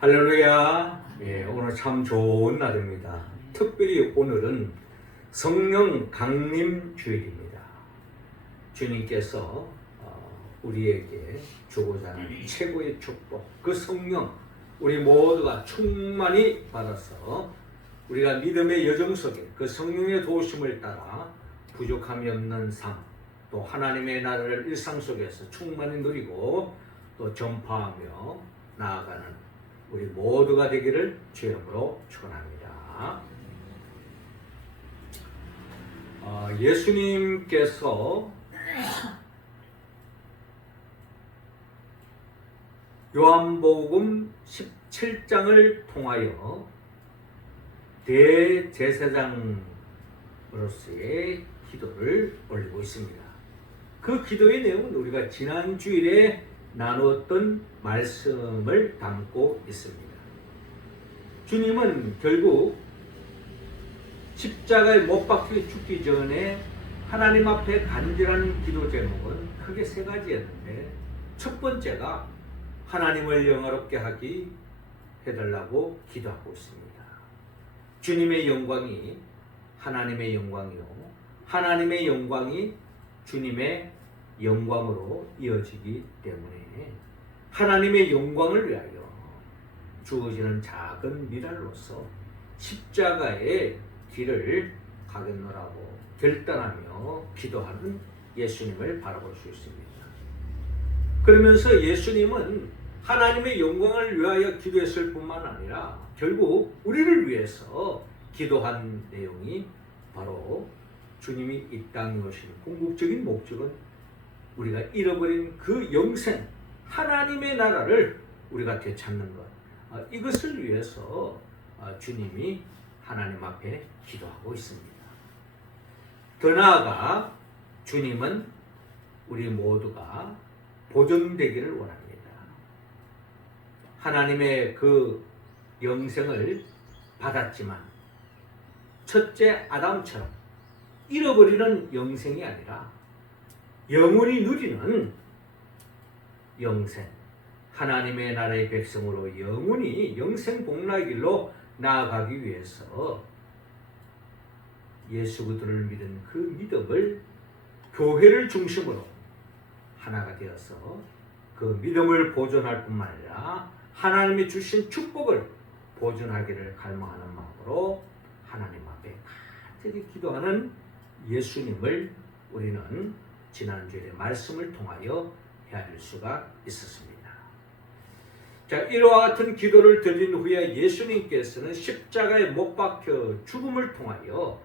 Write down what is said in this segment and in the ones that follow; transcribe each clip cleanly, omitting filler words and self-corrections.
할렐루야. 오늘 참 좋은 날입니다. 특별히 오늘은 성령 강림 주일입니다. 주님께서 우리에게 주고자 하는 최고의 축복, 그 성령 우리 모두가 충만히 받아서 우리가 믿음의 여정 속에 그 성령의 도우심을 따라 부족함이 없는 삶, 또 하나님의 나라를 일상 속에서 충만히 누리고 또 전파하며 나아가는 우리 모두가 되기를 주의 이름으로 축원합니다. 예수님께서 요한복음 17장을 통하여 대제사장으로서의 기도를 올리고 있습니다. 그 기도의 내용은 우리가 지난 주일에 나누었던 말씀을 담고 있습니다. 주님은 결국 십자가에 못 박혀 죽기 전에 하나님 앞에 간절한 기도 제목은 크게 세 가지였는데, 첫 번째가 하나님을 영화롭게 하기 해달라고 기도하고 있습니다. 주님의 영광이 하나님의 영광이요, 하나님의 영광이 주님의 영광으로 이어지기 때문에 하나님의 영광을 위하여 주어지는 작은 미랄로서 십자가의 길을 가겠노라고 결단하며 기도하는 예수님을 바라볼 수 있습니다. 그러면서 예수님은 하나님의 영광을 위하여 기도했을 뿐만 아니라 결국 우리를 위해서 기도한 내용이 바로 주님이 이 땅에 오신 궁극적인 목적은 우리가 잃어버린 그 영생, 하나님의 나라를 우리가 되찾는 것, 이것을 위해서 주님이 하나님 앞에 기도하고 있습니다. 더 나아가 주님은 우리 모두가 보존되기를 원합니다. 하나님의 그 영생을 받았지만 첫째 아담처럼 잃어버리는 영생이 아니라 영원히 누리는 영생, 하나님의 나라의 백성으로 영원히 영생 복락의 길로 나아가기 위해서 예수 그리스도를 믿은 그 믿음을 교회를 중심으로 하나가 되어서 그 믿음을 보존할 뿐만 아니라 하나님이 주신 축복을 보존하기를 갈망하는 마음으로 하나님 앞에 간절히 기도하는 예수님을 우리는 지난주에 말씀을 통하여 헤아릴 수가 있었습니다. 자, 이와 같은 기도를 드린 후에 예수님께서는 십자가에 못 박혀 죽음을 통하여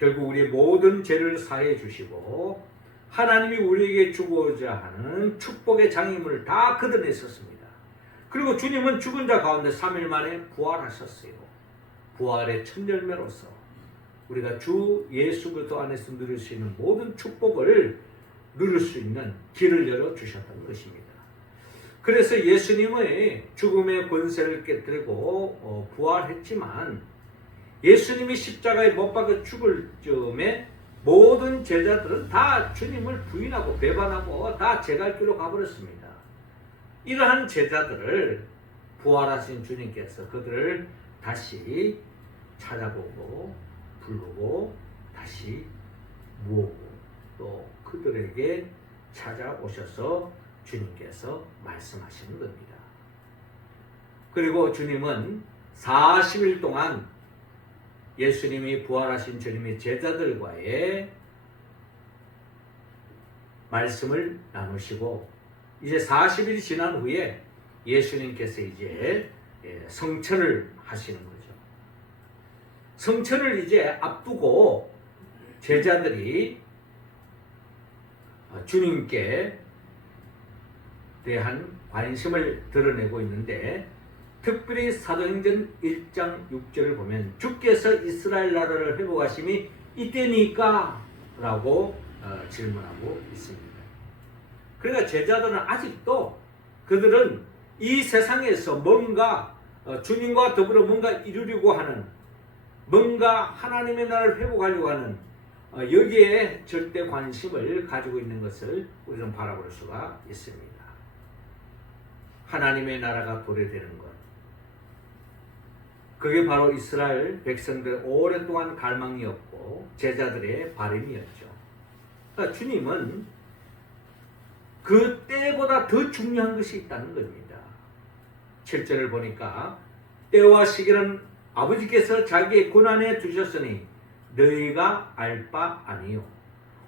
결국 우리의 모든 죄를 사해 주시고 하나님이 우리에게 주고자 하는 축복의 장애물을 다 걷어냈었습니다. 그리고 주님은 죽은 자 가운데 3일 만에 부활하셨어요. 부활의 첫 열매로서 우리가 주 예수 그리스도 안에서 누릴 수 있는 모든 축복을 누릴 수 있는 길을 열어주셨다는 것입니다. 그래서 예수님의 죽음의 권세를 깨뜨리고 부활했지만 예수님이 십자가에 못 박혀 죽을 즈음에 모든 제자들은 다 주님을 부인하고 배반하고 다 제갈 길로 가버렸습니다. 이러한 제자들을 부활하신 주님께서 그들을 다시 찾아보고 부르고 다시 모으고 또 그들에게 찾아오셔서 주님께서 말씀하시는 겁니다. 그리고 주님은 40일 동안 예수님이 부활하신 주님의 제자들과의 말씀을 나누시고 이제 40일이 지난 후에 예수님께서 이제 성천을 하시는 거죠. 성천을 이제 앞두고 제자들이 주님께 대한 관심을 드러내고 있는데, 특별히 사도행전 1장 6절을 보면 주께서 이스라엘 나라를 회복하심이 이때니까? 라고 질문하고 있습니다. 그러니까 제자들은 아직도 그들은 이 세상에서 뭔가 주님과 더불어 뭔가 이루려고 하는, 뭔가 하나님의 나라를 회복하려고 하는 여기에 절대 관심을 가지고 있는 것을 우리는 바라볼 수가 있습니다. 하나님의 나라가 도래되는 것. 그게 바로 이스라엘 백성들의 오랫동안 갈망이었고 제자들의 바람이었죠. 그러니까 주님은 그 때보다 더 중요한 것이 있다는 겁니다. 7절을 보니까 때와 시기는 아버지께서 자기의 권한에 두셨으니 너희가 알 바 아니요.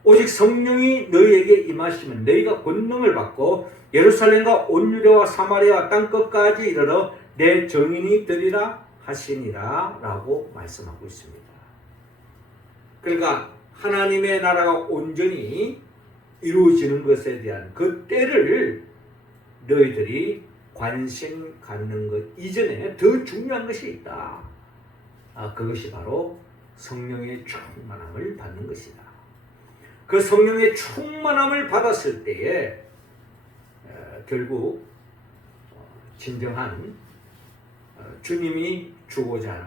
오직 성령이 너희에게 임하시면 너희가 권능을 받고 예루살렘과 온 유대와 사마리아와 땅끝까지 이르러 내 증인이 되리라 하시니라 라고 말씀하고 있습니다. 그러니까 하나님의 나라가 온전히 이루어지는 것에 대한 그 때를 너희들이 관심 갖는 것 이전에 더 중요한 것이 있다. 그것이 바로 성령의 충만함을 받는 것이다. 그 성령의 충만함을 받았을 때에 결국 진정한 주님이 주고자 하는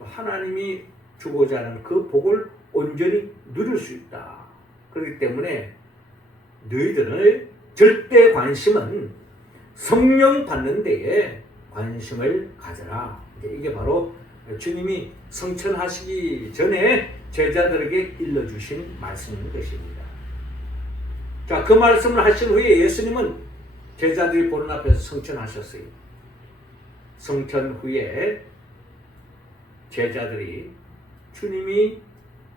하나님이 주고자 하는 그 복을 온전히 누릴 수 있다. 그렇기 때문에 너희들의 절대 관심은 성령 받는 데에 관심을 가져라. 이게 바로 주님이 성천하시기 전에 제자들에게 일러주신 말씀인 것입니다. 자, 그 말씀을 하신 후에 예수님은 제자들이 보는 앞에서 성천하셨어요. 성천 후에 제자들이 주님이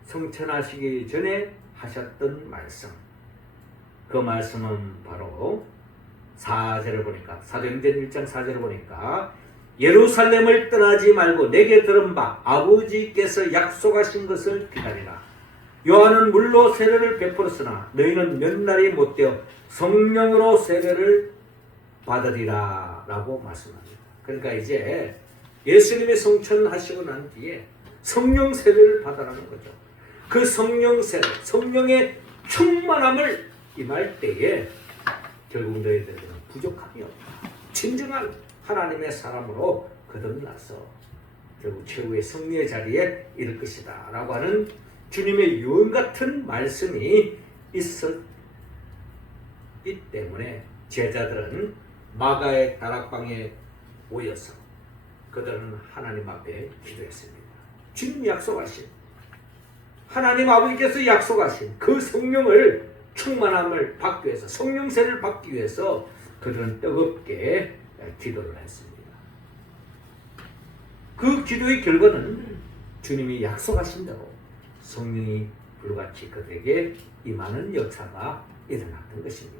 성천하시기 전에 하셨던 말씀, 그 말씀은 바로 4절을 보니까 사도행전 1장 4절을 보니까 예루살렘을 떠나지 말고 내게 들은 바 아버지께서 약속하신 것을 기다리라. 요한은 물로 세례를 베풀었으나 너희는 몇 날이 못되어 성령으로 세례를 받으리라 라고 말씀합니다. 그러니까 이제 예수님이 성천하시고 난 뒤에 성령 세례를 받아라는 거죠. 그 성령 세례, 성령의 충만함을 임할 때에 결국 너희들은 부족함이 없다. 진정한 하나님의 사람으로 거듭나서 결국 최후의 승리의 자리에 이를 것이다 라고 하는 주님의 유언 같은 말씀이 있었기 때문에 제자들은 마가의 다락방에 모여서 그들은 하나님 앞에 기도했습니다. 주님이 약속하신, 하나님 아버지께서 약속하신 그 성령을 충만함을 받기 위해서, 성령세를 받기 위해서 그들은 뜨겁게 기도를 했습니다. 그 기도의 결과는 주님이 약속하신 대로 성령이 불같이 그들에게 임하는 역사가 일어났던 것입니다.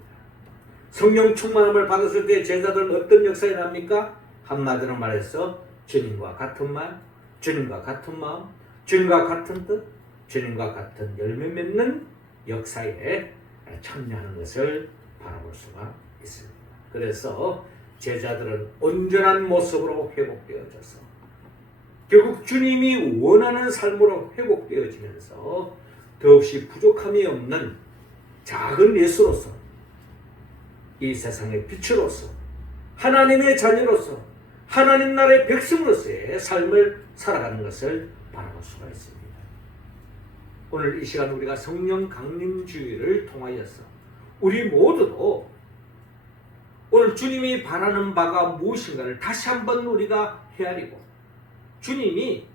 성령 충만함을 받았을 때 제자들은 어떤 역사가 일어납니까? 한마디로 말해서 주님과 같은 말, 주님과 같은 마음, 주님과 같은 뜻, 주님과 같은 열매 맺는 역사에 참여하는 것을 바라볼 수가 있습니다. 그래서 제자들은 온전한 모습으로 회복되어져서 결국 주님이 원하는 삶으로 회복되어지면서 더없이 부족함이 없는 작은 예수로서 이 세상의 빛으로서 하나님의 자녀로서 하나님 나라의 백성으로서의 삶을 살아가는 것을 바라볼 수가 있습니다. 오늘 이 시간 우리가 성령 강림주의를 통하여서 우리 모두도 오늘 주님이 바라는 바가 무엇인가를 다시 한번 우리가 헤아리고 주님이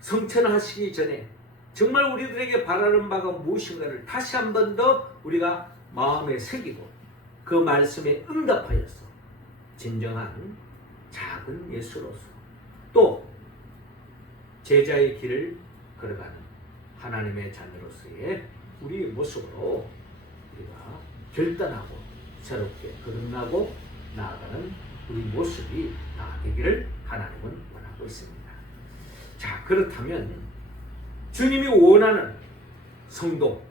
성천하시기 전에 정말 우리들에게 바라는 바가 무엇인가를 다시 한번 더 우리가 마음에 새기고 그 말씀에 응답하여서 진정한 작은 예수로서 또 제자의 길을 걸어가는 하나님의 자녀로서의 우리의 모습으로 우리가 결단하고 새롭게 거듭나고 나아가는 우리 모습이 다 되기를 하나님은 원하고 있습니다. 자, 그렇다면 주님이 원하는 성도,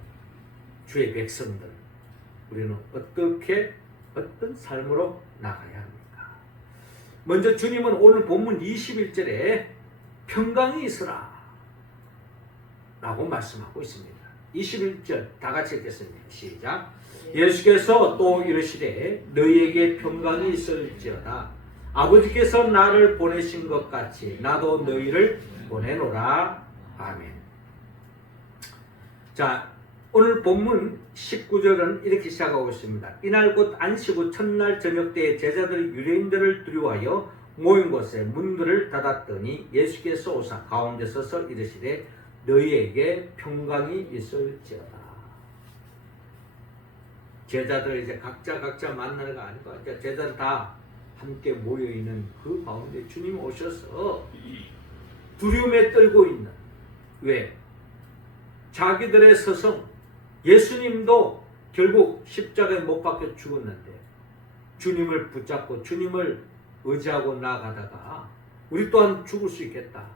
주의 백성들, 우리는 어떻게 어떤 삶으로 나가야 합니까? 먼저 주님은 오늘 본문 21절에 평강이 있으라 라고 말씀하고 있습니다. 21절 다 같이 읽겠습니다. 시작. 예수께서 또 이르시되 너희에게 평강이 있을지어다. 아버지께서 나를 보내신 것 같이 나도 너희를 보내노라. 아멘. 자, 오늘 본문 19절은 이렇게 시작하고 있습니다. 이날 곧 안식 후 첫날 저녁 때에 제자들이 유대인들을 두려워하여 모인 곳에 문들을 닫았더니 예수께서 오사 가운데 서서 이르시되 너희에게 평강이 있을지어다. 제자들 이제 각자 만나는 아니고 이제 제자들 다 함께 모여 있는 그 가운데 주님이 오셔서 두려움에 떨고 있는, 왜? 자기들의 스승 예수님도 결국 십자가에 못 박혀 죽었는데 주님을 붙잡고 주님을 의지하고 나아가다가 우리 또한 죽을 수 있겠다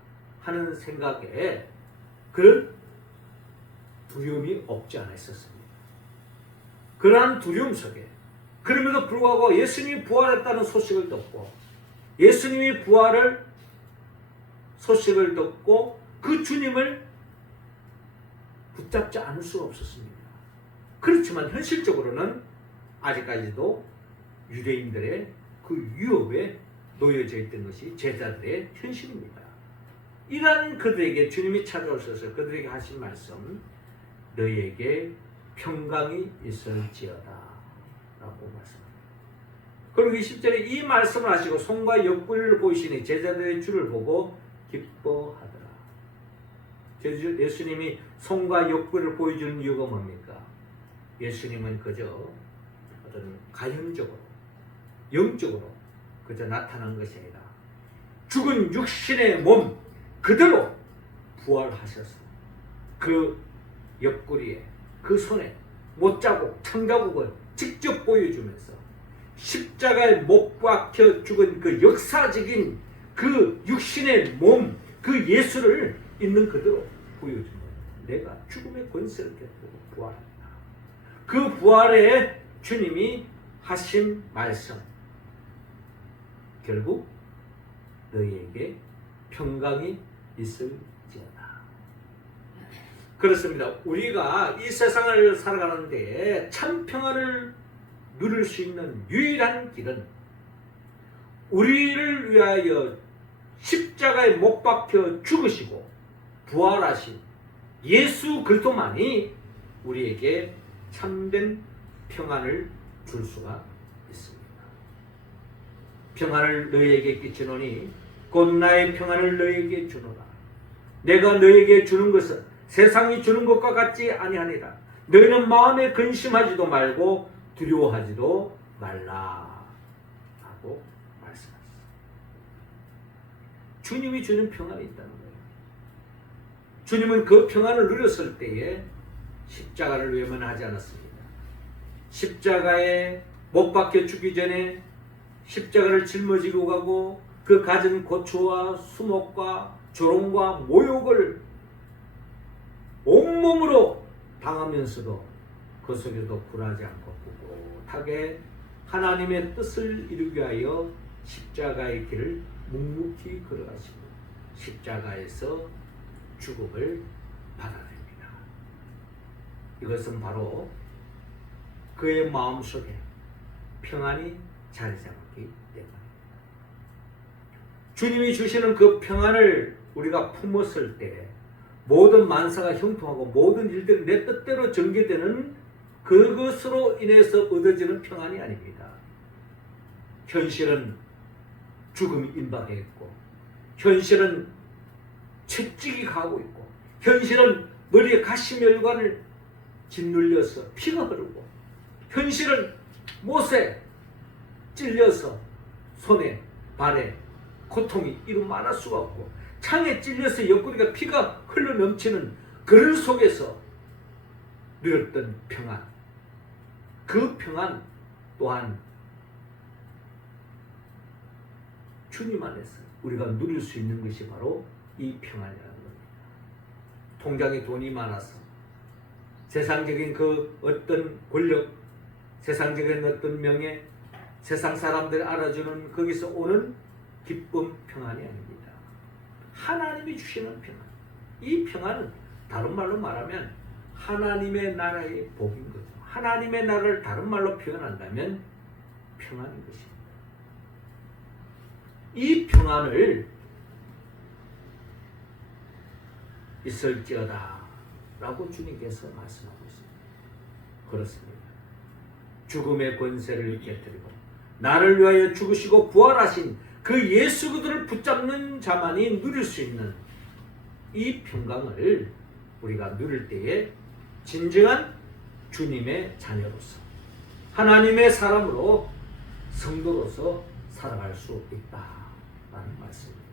하는 생각에 그런 두려움이 없지 않아 있었습니다. 그러한 두려움 속에 그럼에도 불구하고 예수님이 부활했다는 소식을 듣고 예수님이 부활을 소식을 듣고 그 주님을 붙잡지 않을 수가 없었습니다. 그렇지만 현실적으로는 아직까지도 유대인들의 그 유혹에 놓여져 있던 것이 제자들의 현실입니다. 이러한 그들에게 주님이 찾아오셔서 그들에게 하신 말씀, 너희에게 평강이 있을지어다 라고 말씀합니다. 그리고 20절에 이 말씀을 하시고 손과 옆구리를 보이시니 제자들의 주를 보고 기뻐하더라. 예수님이 손과 옆구리를 보여주는 이유가 뭡니까? 예수님은 그저 어떤 가형적으로 영적으로 그저 나타난 것이 아니라 죽은 육신의 몸 그대로 부활하셔서 그 옆구리에 그 손에 못자국 창자국을 직접 보여주면서 십자가에 못 박혀 죽은 그 역사적인 그 육신의 몸 그 예수를 있는 그대로 보여준 거예요. 내가 죽음의 권세를 깨뜨리고 부활합니다. 그 부활에 주님이 하신 말씀, 결국 너희에게 평강이 있을지어다. 그렇습니다. 우리가 이 세상을 살아가는데 참 평안을 누릴 수 있는 유일한 길은 우리를 위하여 십자가에 못 박혀 죽으시고 부활하신 예수 그리스도만이 우리에게 참된 평안을 줄 수가 있습니다. 평안을 너희에게 끼치노니 곧 나의 평안을 너희에게 주노라. 내가 너희에게 주는 것은 세상이 주는 것과 같지 아니하니라. 너희는 마음에 근심하지도 말고 두려워하지도 말라 하고 말씀하셨습니다. 주님이 주는 평안이 있다는 거예요. 주님은 그 평안을 누렸을 때에 십자가를 외면하지 않았습니다. 십자가에 못 박혀 죽기 전에 십자가를 짊어지고 가고 그 가진 고초와 수목과 조롱과 모욕을 온몸으로 당하면서도 그 속에도 굴하지 않고 꿋꿋하게 하나님의 뜻을 이루기 위하여 십자가의 길을 묵묵히 걸어가시고 십자가에서 죽음을 받아냅니다. 이것은 바로 그의 마음속에 평안이 자리 잡았기 때문입니다. 주님이 주시는 그 평안을 우리가 품었을 때 모든 만사가 형통하고 모든 일들이 내 뜻대로 전개되는 그것으로 인해서 얻어지는 평안이 아닙니다. 현실은 죽음이 임박했고 현실은 채찍이 가고 있고 현실은 머리에 가시멸관을 짓눌려서 피가 흐르고 현실은 못에 찔려서 손에 발에 고통이 이루 말할 수가 없고 창에 찔려서 옆구리가 피가 흘러 넘치는 그런 속에서 누렸던 평안, 그 평안 또한 주님 안에서 우리가 누릴 수 있는 것이 바로 이 평안이라는 겁니다. 통장에 돈이 많아서 세상적인 그 어떤 권력, 세상적인 어떤 명예, 세상 사람들이 알아주는 거기서 오는 기쁨, 평안이 아닙니다. 하나님이 주시는 평안. 이 평안은 다른 말로 말하면 하나님의 나라의 복인 거죠. 하나님의 나라를 다른 말로 표현한다면 평안인 것입니다. 이 평안을 있을지어다 라고 주님께서 말씀하고 있습니다. 그렇습니다. 죽음의 권세를 깨뜨리고 나를 위하여 죽으시고 부활하신 그 예수 그리스도를 붙잡는 자만이 누릴 수 있는 이 평강을 우리가 누릴 때에 진정한 주님의 자녀로서 하나님의 사람으로 성도로서 살아갈 수 있다라는 말씀입니다.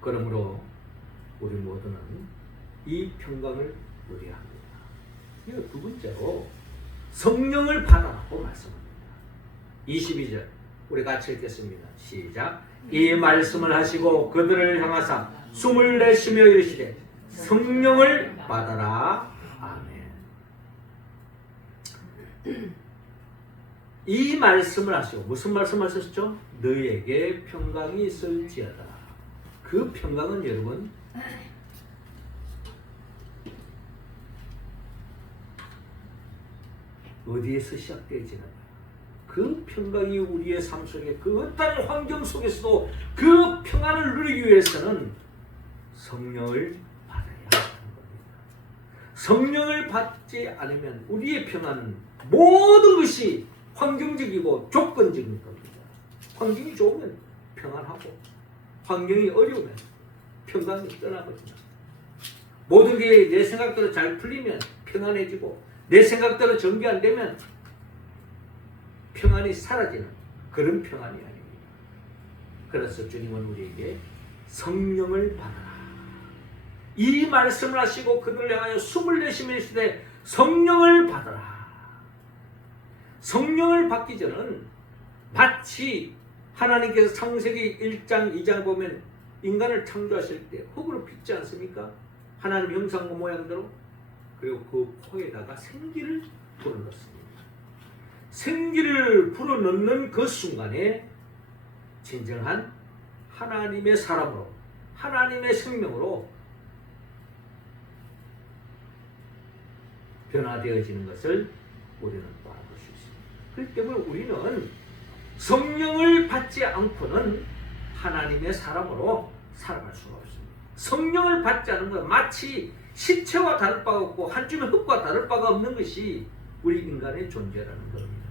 그러므로 우리 모두는 이 평강을 누려야 합니다. 이거 두 번째로 성령을 받아라고 말씀합니다. 22절 우리 같이 읽겠습니다. 시작. 이 말씀을 하시고 그들을 향하사 숨을 내쉬며 이르시되 성령을 받아라. 아멘. 이 말씀을 하시고 무슨 말씀 하셨죠? 너에게 평강이 있을지어다. 그 평강은 여러분 어디에서 시작되지는 그 평강이 우리의 삶 속에 그 어떤 환경 속에서도 그 평안을 누리기 위해서는 성령을 받아야 하는 겁니다. 성령을 받지 않으면 우리의 평안은 모든 것이 환경적이고 조건적인 겁니다. 환경이 좋으면 평안하고 환경이 어려우면 평강이 떠나버립니다. 모든 게 내 생각대로 잘 풀리면 평안해지고 내 생각대로 전개 안 되면 평안이 사라지는 그런 평안이 아닙니다. 그래서 주님은 우리에게 성령을 받아라. 이 말씀을 하시고 그들을 향하여 숨을 내쉬며 이르시되 성령을 받아라. 성령을 받기 전은 마치 하나님께서 창세기 1장 2장 보면 인간을 창조하실 때 흙으로 빚지 않습니까? 하나님 형상과 모양대로. 그리고 그 코에다가 생기를 불어넣습니다. 생기를 불어넣는 그 순간에 진정한 하나님의 사람으로 하나님의 생명으로 변화되어지는 것을 우리는 알아볼 수 있습니다. 그렇기 때문에 우리는 성령을 받지 않고는 하나님의 사람으로 살아갈 수가 없습니다. 성령을 받지 않은 건 마치 시체와 다를 바가 없고 한 줌의 흙과 다를 바가 없는 것이 우리 인간의 존재라는 겁니다.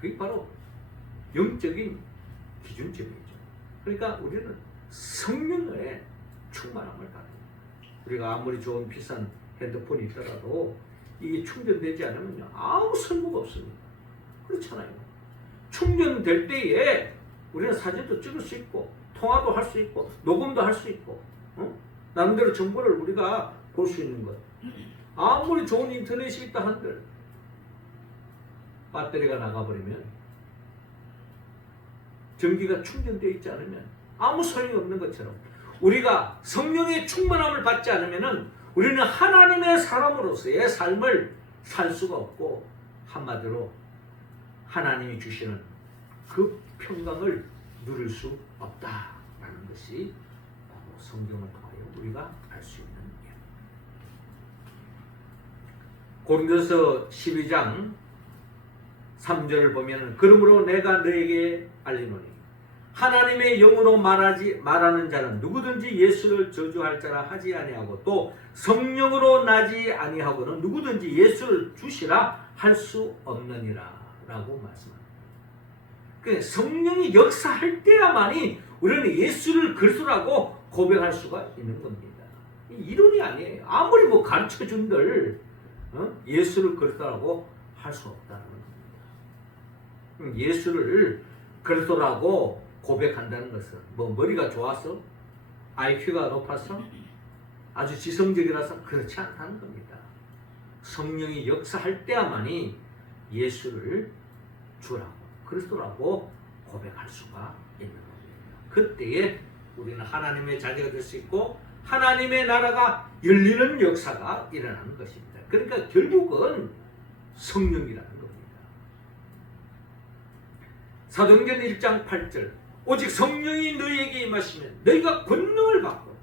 그게 바로 영적인 기준점이죠. 그러니까 우리는 성령의 충만함을 받아요. 우리가 아무리 좋은 비싼 핸드폰이 있더라도 이게 충전되지 않으면 아무 쓸모가 없습니다. 그렇잖아요. 충전될 때에 우리는 사진도 찍을 수 있고 통화도 할 수 있고 녹음도 할 수 있고 나름대로 정보를 우리가 볼 수 있는 것. 아무리 좋은 인터넷이 있다 한들 배터리가 나가버리면 전기가 충전되어 있지 않으면 아무 소용이 없는 것처럼 우리가 성령의 충만함을 받지 않으면 우리는 하나님의 사람으로서의 삶을 살 수가 없고 한마디로 하나님이 주시는 그 평강을 누릴 수 없다라는 것이 바로 성경을 통하여 우리가 알 수 있는 이야기입니다. 고린도서 12장 3절을 보면 그러므로 내가 너에게 알리노니 하나님의 영으로 말하는 자는 누구든지 예수를 저주할 자라 하지 아니하고 또 성령으로 나지 아니하고는 누구든지 예수를 주시라 할 수 없느니라 라고 말씀합니다. 그러니까 성령이 역사할 때야만이 우리는 예수를 그리스도라고 고백할 수가 있는 겁니다. 이론이 아니에요. 아무리 가르쳐 준들 예수를 그리스도라고 할 수 없다는 겁니다. 예수를 그리스도라고 고백한다는 것은 머리가 좋아서 IQ가 높아서 아주 지성적이라서 그렇지 않다는 겁니다. 성령이 역사할 때야만이 예수를 주라고 그리스도라고 고백할 수가 있는 겁니다. 그때에 우리는 하나님의 자녀가 될 수 있고 하나님의 나라가 열리는 역사가 일어나는 것입니다. 그러니까 결국은 성령이라는 겁니다. 사도행전 1장 8절 오직 성령이 너희에게 임하시면 너희가 권능을 받고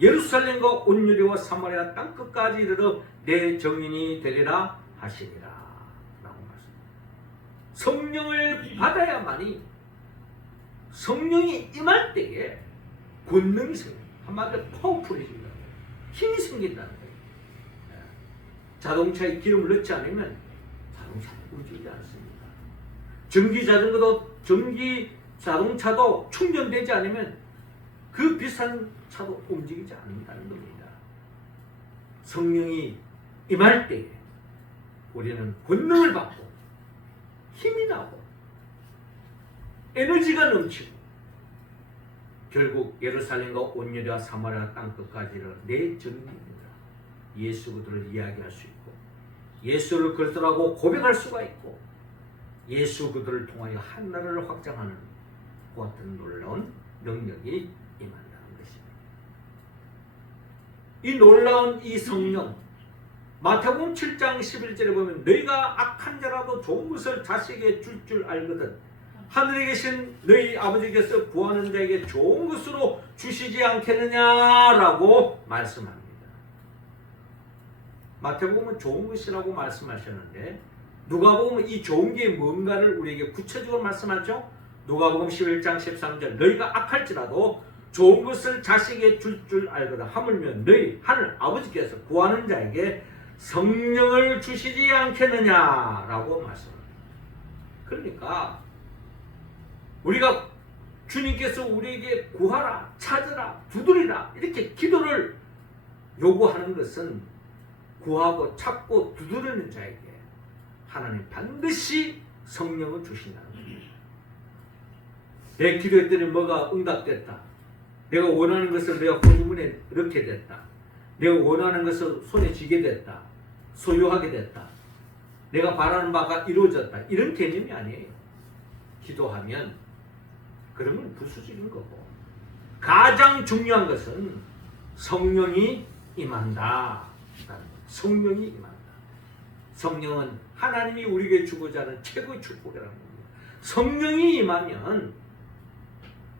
예루살렘과 온 유대와 사마리아 땅끝까지 이르러 내 증인이 되리라 하시니라 라고 말씀합니다. 성령을 받아야만이 성령이 임할 때에 권능이 생깁니다. 한마디로 파워풀해집니다. 힘이 생긴다는 거예요. 자동차에 기름을 넣지 않으면 자동차는 움직이지 않습니다. 전기 자전거도 전기 자동차도 충전되지 않으면 그 비싼 차도 움직이지 않는다는 겁니다. 성령이 임할 때에 우리는 권능을 받고 힘이 나고 에너지가 넘치고 결국 예루살렘과 온유리와 사마리아 땅끝까지를 내 전입니다. 예수 그들을 이야기할 수 있고 예수를 그리스도라고 고백할 수가 있고 예수 그들을 통하여 한 나라를 확장하는 그 같은 놀라운 능력이 임한다는 것입니다. 이 놀라운 이 성령 마태복음 7장 11절에 보면 너희가 악한 자라도 좋은 것을 자식에게 줄 알거든 하늘에 계신 너희 아버지께서 구하는 자에게 좋은 것으로 주시지 않겠느냐라고 말씀합니다. 마태복음은 좋은 것이라고 말씀하셨는데 누가복음은 이 좋은 게 뭔가를 우리에게 구체적으로 말씀하죠. 누가복음 11장 13절 너희가 악할지라도 좋은 것을 자식에게 줄 알거든 하물며 너희 하늘 아버지께서 구하는 자에게 성령을 주시지 않겠느냐라고 말씀합니다. 그러니까 우리가 주님께서 우리에게 구하라, 찾으라, 두드리라 이렇게 기도를 요구하는 것은 구하고 찾고 두드리는 자에게 하나님 반드시 성령을 주신다는 겁니다. 내 기도했더니 뭐가 응답됐다. 내가 원하는 것을 내가 호주문에 넣게 됐다. 내가 원하는 것을 손에 쥐게 됐다. 소유하게 됐다. 내가 바라는 바가 이루어졌다. 이런 개념이 아니에요. 기도하면 그런 건 부수적인 거고 가장 중요한 것은 성령이 임한다. 성령이 임한다. 성령은 하나님이 우리에게 주고자 하는 최고의 축복이라는 겁니다. 성령이 임하면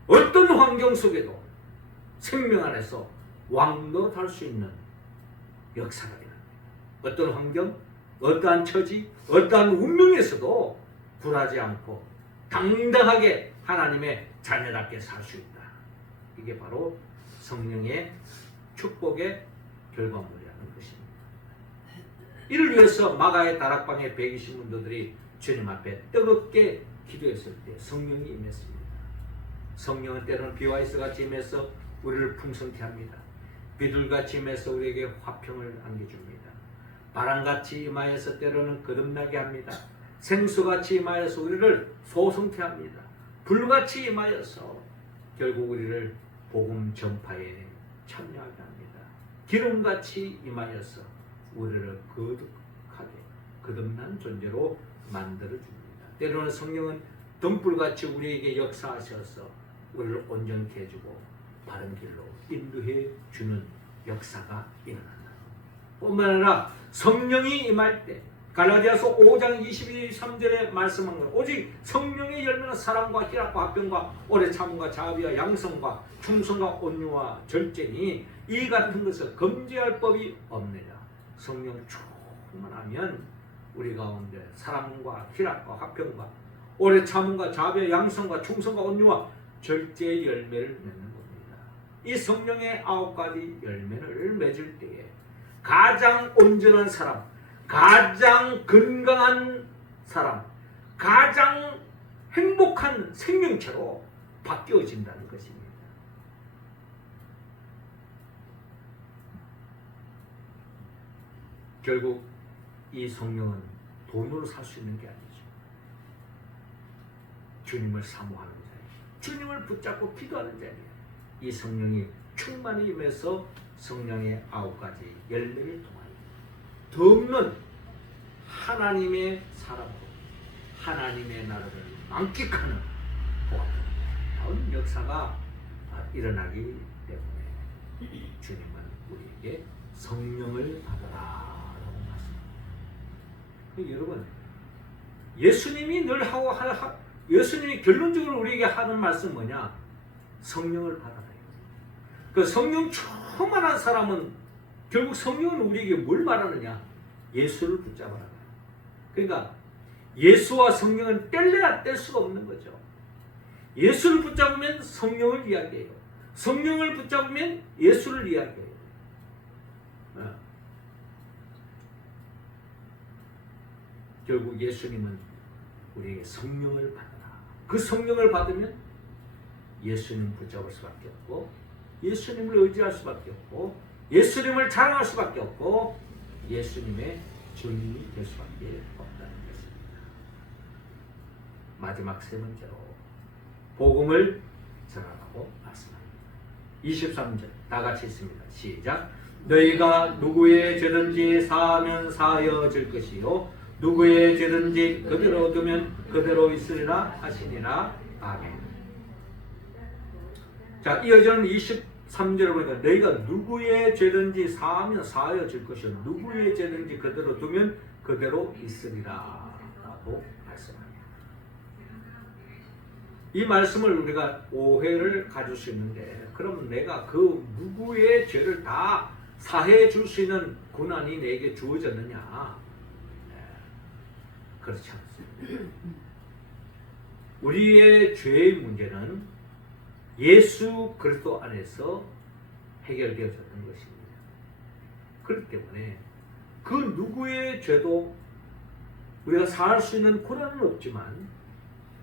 어떤 환경 속에도 생명 안에서 왕노릇할 수 있는 역사가 일어납니다. 어떤 환경, 어떠한 처지, 어떠한 운명에서도 굴하지 않고 당당하게 하나님의 자녀답게 살 수 있다. 이게 바로 성령의 축복의 결과물이라는 것입니다. 이를 위해서 마가의 다락방에 120문도들이 주님 앞에 뜨겁게 기도했을 때 성령이 임했습니다. 성령은 때로는 비와 이슬같이 임해서 우리를 풍성케 합니다. 비둘같이 임해서 우리에게 화평을 안겨줍니다. 바람같이 임하여서 때로는 거듭나게 합니다. 생수같이 임하여서 우리를 소성케 합니다. 불같이 임하여서 결국 우리를 복음 전파에 참여하게 합니다. 기름같이 임하여서 우리를 거듭하게 거듭난 존재로 만들어줍니다. 때로는 성령은 등불같이 우리에게 역사하셔서 우리를 온전케 해주고 바른 길로 인도해 주는 역사가 일어난다. 뿐만 아니라 성령이 임할 때 갈라디아서 5장 22-23절에 말씀한 것 오직 성령의 열매는 사랑과 희락과 화평과 오래 참음과 자비와 양성과 충성과 온유와 절제니 이 같은 것을 금지할 법이 없느냐. 성령 충만하면 우리 가운데 사랑과 희락과 화평과 오래 참음과 자비와 양성과 충성과 온유와 절제의 열매를 맺는 겁니다. 이 성령의 9가지 열매를 맺을 때에 가장 온전한 사람, 가장 건강한 사람, 가장 행복한 생명체로 바뀌어진다는 것입니다. 결국 이 성령은 돈으로 살 수 있는 게 아니죠. 주님을 사모하는 자예요. 주님을 붙잡고 기도하는 자예요. 이 성령이 충만히 임해서 성령의 9가지 열매를 통하여 더없는 하나님의 사람으로 하나님의 나라를 만끽하는 그런 역사가 일어나기 때문에 주님은 우리에게 성령을 받아라라고 말씀합니다. 여러분, 예수님이 늘 하고 예수님이 결론적으로 우리에게 하는 말씀 뭐냐? 성령을 받아라. 그 성령 충만한 사람은 결국 성령은 우리에게 뭘 말하느냐? 예수를 붙잡아라. 그러니까 예수와 성령은 뗄래야 뗄 수가 없는 거죠. 예수를 붙잡으면 성령을 이야기해요. 성령을 붙잡으면 예수를 이야기해요. 결국 예수님은 우리에게 성령을 받아라. 그 성령을 받으면 예수님 붙잡을 수밖에 없고, 예수님을 의지할 수밖에 없고, 예수님을 자랑할 수밖에 없고, 예수님의 증인이 될 수밖에 없다는 것입니다. 마지막 세 번째로 복음을 전하라고 말씀합니다. 23절 다 같이 있습니다. 시작. 너희가 누구의 죄든지 사하면 사하여질 것이요 누구의 죄든지 그대로 두면 그대로 있으리라 하시니라. 아멘. 자, 이어지는 23절을 보니까 너희가 누구의 죄든지 사하면 사하여질 것이요 누구의 죄든지 그대로 두면 그대로 있으리라 라고 말씀합니다. 이 말씀을 우리가 오해를 가질 수 있는데, 그럼 내가 그 누구의 죄를 다 사해 줄 수 있는 권한이 내게 주어졌느냐? 그렇지 않습니다. 우리의 죄의 문제는 예수 그리스도 안에서 해결되어졌던 것입니다. 그렇기 때문에 그 누구의 죄도 우리가 사할 수 있는 권한은 없지만,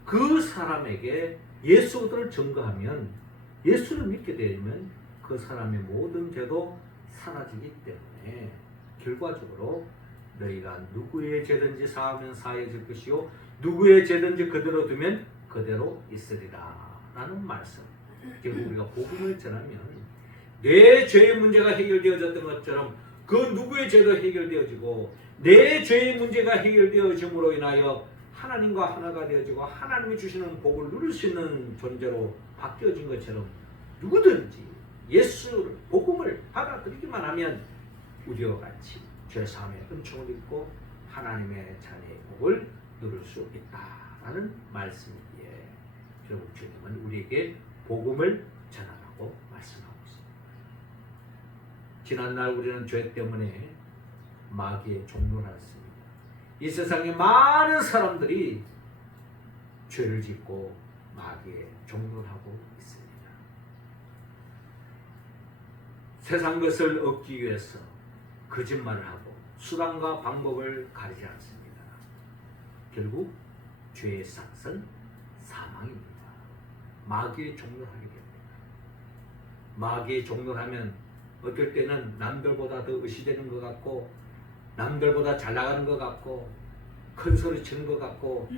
그 사람에게 예수 그리스도를 증거하면, 예수를 믿게 되면 그 사람의 모든 죄도 사라지기 때문에 결과적으로 너희가 누구의 죄든지 사하면 사해질 것이요 누구의 죄든지 그대로 두면 그대로 있으리라 라는 말씀. 결국 우리가 복음을 전하면 내 죄의 문제가 해결되어졌던 것처럼 그 누구의 죄도 해결되어지고, 내 죄의 문제가 해결되어짐으로 인하여 하나님과 하나가 되어지고 하나님이 주시는 복을 누릴 수 있는 존재로 바뀌어진 것처럼, 누구든지 예수를 복음을 받아들이기만 하면 우리와 같이 죄사함의 은총을 입고 하나님의 자녀의 복을 누릴 수 있다라는 말씀이기에 결국 주님은 우리에게 복음을 전하라고 말씀하고 있습니다. 지난날 우리는 죄 때문에 마귀의 종노릇했습니다. 이 세상에 많은 사람들이 죄를 짓고 마귀의 종노릇하고 있습니다. 세상 것을 얻기 위해서 거짓말을 하고 수단과 방법을 가리지 않습니다. 결국 죄의 삭은 사망입니다. 마귀의 종노릇하게 됩니다. 마귀의 종노릇하면 어떨 때는 남들보다 더 의시되는 것 같고, 남들보다 잘 나가는 것 같고, 큰 소리 치는 것 같고,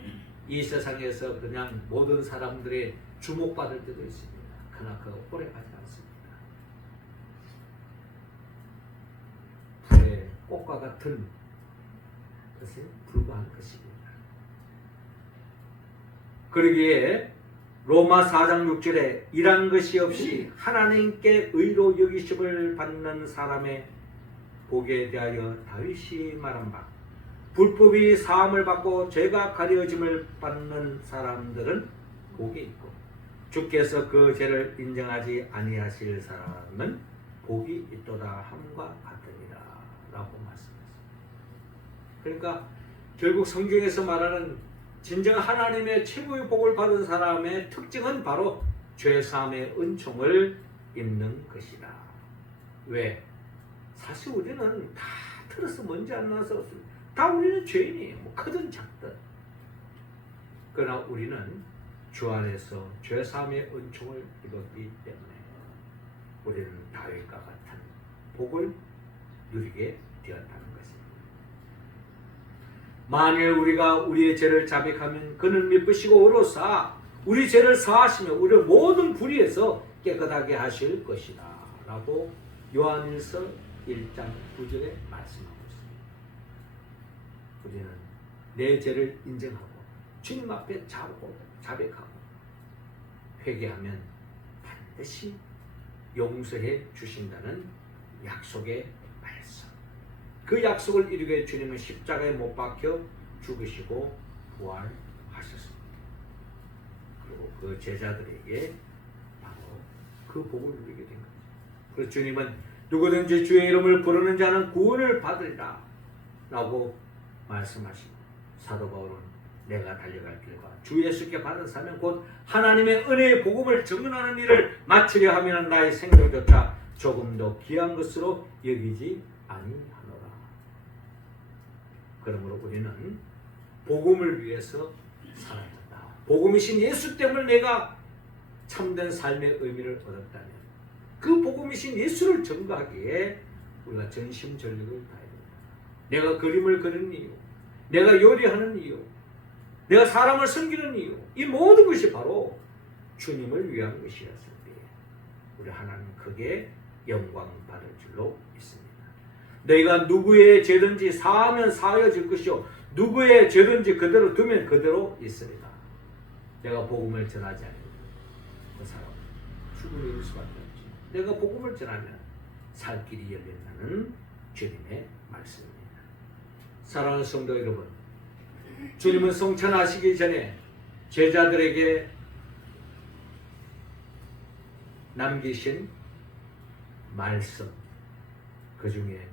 이 세상에서 그냥 모든 사람들의 주목받을 때도 있습니다. 그러나 그거 오래 가지 않습니다. 불의 꽃과 같은 것에 불과한 것입니다. 그러기에 로마 4장 6절에 일한 것이 없이 하나님께 의로 여기심을 받는 사람의 복에 대하여 다윗이 말한 바, 불법이 사함을 받고 죄가 가려짐을 받는 사람들은 복이 있고 주께서 그 죄를 인정하지 아니하실 사람은 복이 있도다 함과 같으니라 라고 말씀했습니다. 그러니까 결국 성경에서 말하는 진정 하나님의 최고의 복을 받은 사람의 특징은 바로 죄사함의 은총을 입는 것이다. 왜? 사실 우리는 다 틀어서 먼지 안 나서 다 우리는 죄인이에요. 뭐 크든 작든. 그러나 우리는 주 안에서 죄사함의 은총을 입었기 때문에 우리는 다윗과 같은 복을 누리게 되었다는 것입니다. 만일 우리가 우리의 죄를 자백하면 그는 미쁘시고 의로사 우리 죄를 사하시며 우리를 모든 불의에서 깨끗하게 하실 것이다 라고 요한일서 1장 9절에 말씀하고 있습니다. 우리는 내 죄를 인정하고 주님 앞에 자백하고 회개하면 반드시 용서해 주신다는 약속의 말씀. 그 약속을 이루게 주님은 십자가에 못 박혀 죽으시고 부활하셨습니다. 그리고 그 제자들에게 바로 그 복을 누리게 된 거죠. 그래서 주님은 누구든지 주의 이름을 부르는 자는 구원을 받으리라 라고 말씀하시고, 사도 바울은 내가 달려갈 길과 주 예수께 받은 사명 곧 하나님의 은혜의 복음을 증언하는 일을 마치려 하면 나의 생명조차 조금 더 귀한 것으로 여기지 아니하노라. 그러므로 우리는 복음을 위해서 살아졌다. 복음이신 예수 때문에 내가 참된 삶의 의미를 얻었다면 그 복음이신 예수를 증거하기에 우리가 전심전력을 다해야 된다. 내가 그림을 그리는 이유, 내가 요리하는 이유, 내가 사람을 섬기는 이유, 이 모든 것이 바로 주님을 위한 것이었을 때 우리 하나님 크게 영광 받을 줄로 믿습니다. 너희가 누구의 죄든지 사하면 사하여질 것이요 누구의 죄든지 그대로 두면 그대로 있으리라. 내가 복음을 전하지 않으면 그 사람은 죽음에 이를 수밖에 없지. 내가 복음을 전하면 살 길이 열린다는 주님의 말씀입니다. 사랑하는 성도 여러분, 주님은 성천하시기 전에 제자들에게 남기신 말씀, 그 중에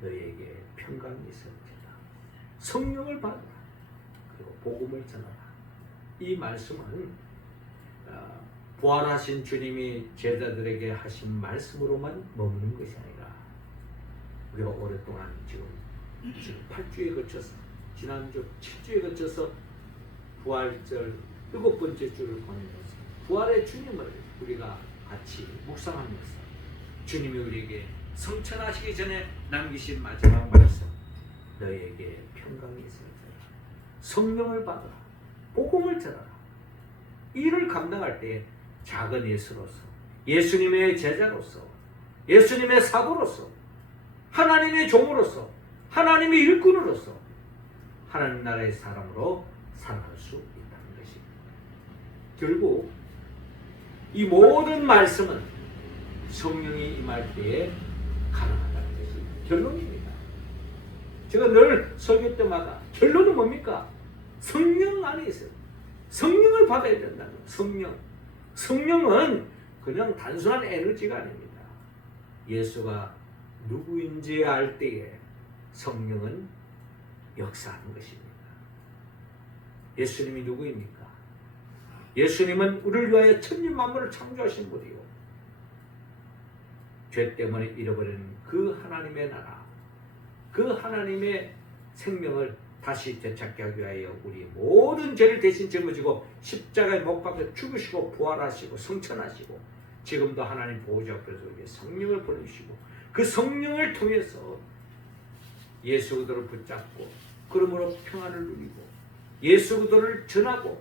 너희에게 평강이 있을지다. 성령을 받으라. 그리고 복음을 전하라. 이 말씀은 부활하신 주님이 제자들에게 하신 말씀으로만 머무는 것이 아니라 우리가 오랫동안 지금 8주에 거쳐서 지난주 7주에 거쳐서 부활절 7번째 주를 보내면서 부활의 주님을 우리가 같이 묵상하면서 주님이 우리에게 성천하시기 전에 남기신 마지막 말씀, 너희에게 평강이 있을지어다. 성령을 받아라. 복음을 전하라. 이를 감당할 때 작은 예수로서, 예수님의 제자로서, 예수님의 사도로서, 하나님의 종으로서, 하나님의 일꾼으로서 하나님 나라의 사람으로 살아갈 수 있다는 것입니다. 결국 이 모든 말씀은 성령이 임할 때에 가능하다는 것이 결론입니다. 제가 늘 설교 때마다 결론은 뭡니까? 성령 안에 있어요. 성령을 받아야 된다는 성령. 성령은 그냥 단순한 에너지가 아닙니다. 예수가 누구인지 알 때에 성령은 역사하는 것입니다. 예수님이 누구입니까? 예수님은 우리를 위하여 천지 만물을 창조하신 분이요, 죄 때문에 잃어버린 그 하나님의 나라, 그 하나님의 생명을 다시 되찾게 하기 위하여 우리 모든 죄를 대신 짊어지고 십자가에 못 박혀 죽으시고 부활하시고 성천하시고 지금도 하나님 보호자 앞에서 우리에게 성령을 보내주시고 그 성령을 통해서 예수 그리스도를 붙잡고 그러므로 평안을 누리고 예수 그리스도를 전하고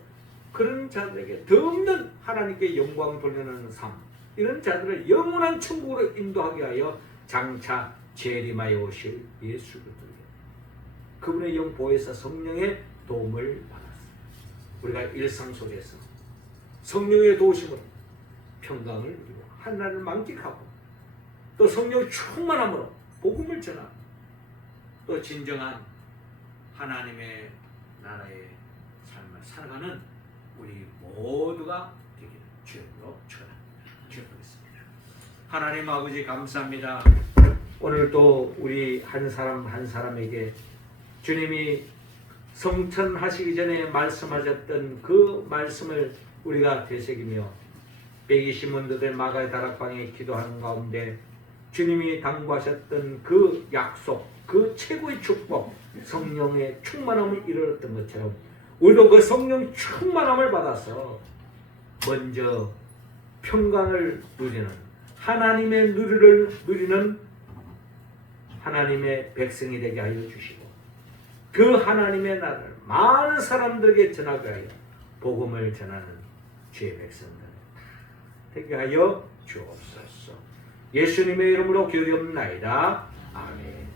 그런 자들에게 더 없는 하나님께 영광 돌려내는 삶, 이런 자들을 영원한 천국으로 인도하게 하여 장차 재림하여 오실 예수 그리스도, 그분의 영 보혜사 성령의 도움을 받았습니다. 우리가 일상 속에서 성령의 도우심으로 평강을 누리고 하나님을 만끽하고 또 성령 충만함으로 복음을 전하고 또 진정한 하나님의 나라의 삶을 살아가는 우리 모두가 되기를 주님으로 축원합니다. 기도하겠습니다. 하나님 아버지 감사합니다. 오늘도 우리 한 사람 한 사람에게 주님이 성천하시기 전에 말씀하셨던 그 말씀을 우리가 되새기며 120문도된 마가의 다락방에 기도하는 가운데 주님이 당부하셨던 그 약속, 그 최고의 축복, 성령의 충만함을 이루었던 것처럼 우리도 그 성령 충만함을 받아서 먼저 평강을 누리는, 하나님의 누리를 누리는 하나님의 백성이 되게 하여 주시고 그 하나님의 나라를 많은 사람들에게 전하게 하여 복음을 전하는 주의 백성들 되게 하여 주옵소서. 예수님의 이름으로 기도옵나이다. 아멘.